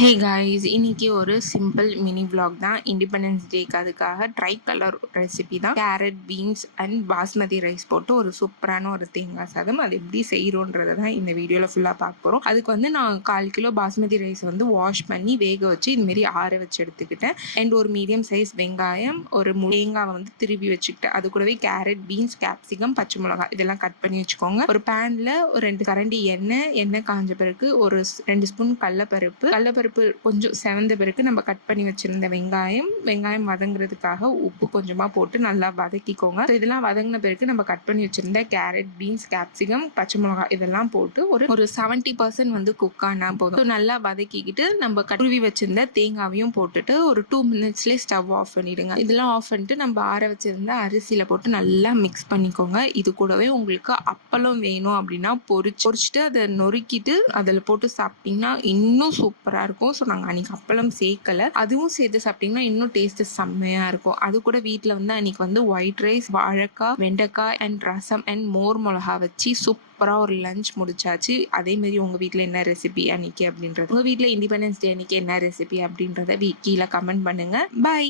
Hey guys, இன்னைக்கு ஒரு simple mini vlog தான். இண்டிபெண்டன்ஸ் டேக்கு அதுக்காக ட்ரை கலர் ரெசிபி தான். Carrot, beans and basmati rice போட்டு ஒரு சூப்பரான ஒரு தேங்காய் சாதம். அது எப்படி செய்கிறோன்றதை தான் இந்த வீடியோவில் ஃபுல்லாக பார்க்க போகிறோம். அதுக்கு வந்து நான் 1/4 கிலோ பாஸ்மதி ரைஸ் வந்து வாஷ் பண்ணி வேக வச்சு இதுமாரி ஆற வச்சு எடுத்துக்கிட்டேன். அண்ட் ஒரு மீடியம் சைஸ் வெங்காயம், ஒரு தேங்காவை வந்து திருவி வச்சுக்கிட்டேன். அது கூடவே கேரட், பீன்ஸ், கேப்சிகம், பச்சை மிளகாய் இதெல்லாம் கட் பண்ணி வச்சுக்கோங்க. ஒரு பேனில் ஒரு 2 கரண்டி எண்ணெய் காஞ்ச பிறகு ஒரு 2 ஸ்பூன் கடலப்பருப்பு கொஞ்சம் செவந்த பிறகு நம்ம கட் பண்ணி வச்சிருந்த வெங்காயம் வதங்குறதுக்காக உப்பு கொஞ்சமாக போட்டு நல்லா வதக்கிக்கோங்க. இதெல்லாம் வதங்கின பிறகு நம்ம கட் பண்ணி வச்சிருந்த கேரட், பீன்ஸ், கேப்சிகம், பச்சை மிளகாய் இதெல்லாம் போட்டு ஒரு 70% வந்து குக் ஆனா போதும். நல்லா வதக்கிக்கிட்டு நம்ம கழுவி வச்சிருந்த தேங்காவையும் போட்டுட்டு ஒரு 2 மினிட்ஸ்லேயே ஸ்டவ் ஆஃப் பண்ணிடுங்க. இதெல்லாம் ஆஃப் பண்ணிட்டு நம்ம ஆற வச்சிருந்த அரிசியில போட்டு நல்லா மிக்ஸ் பண்ணிக்கோங்க. இது கூடவே உங்களுக்கு அப்பளம் வேணும் அப்படின்னா பொரிச்சுட்டு அதை நொறுக்கிட்டு அதில் போட்டு சாப்பிட்டீங்கன்னா இன்னும் சூப்பராக இருக்கும். ஸோ நாங்கள் அன்றைக்கி அப்பளம் சேர்க்கலை, அதுவும் சேர்த்து சாப்பிட்டிங்கன்னா இன்னும் டேஸ்ட்டு செம்மையாக இருக்கும். அது கூட வீட்டில் வந்து அன்றைக்கி வந்து ஒயிட் ரைஸ், வாழைக்காய், வெண்டைக்காய் அண்ட் ரசம் அண்ட் மோர் மிளகா வச்சு சூப்பராக ஒரு லஞ்ச் முடிச்சாச்சு. அதேமாரி உங்கள் வீட்டில் என்ன ரெசிபி அன்றைக்கி அப்படின்றது, உங்கள் வீட்டில் இண்டிபெண்டன்ஸ் டே அன்றைக்கி என்ன ரெசிபி அப்படின்றத கீழே கமெண்ட் பண்ணுங்கள். பை.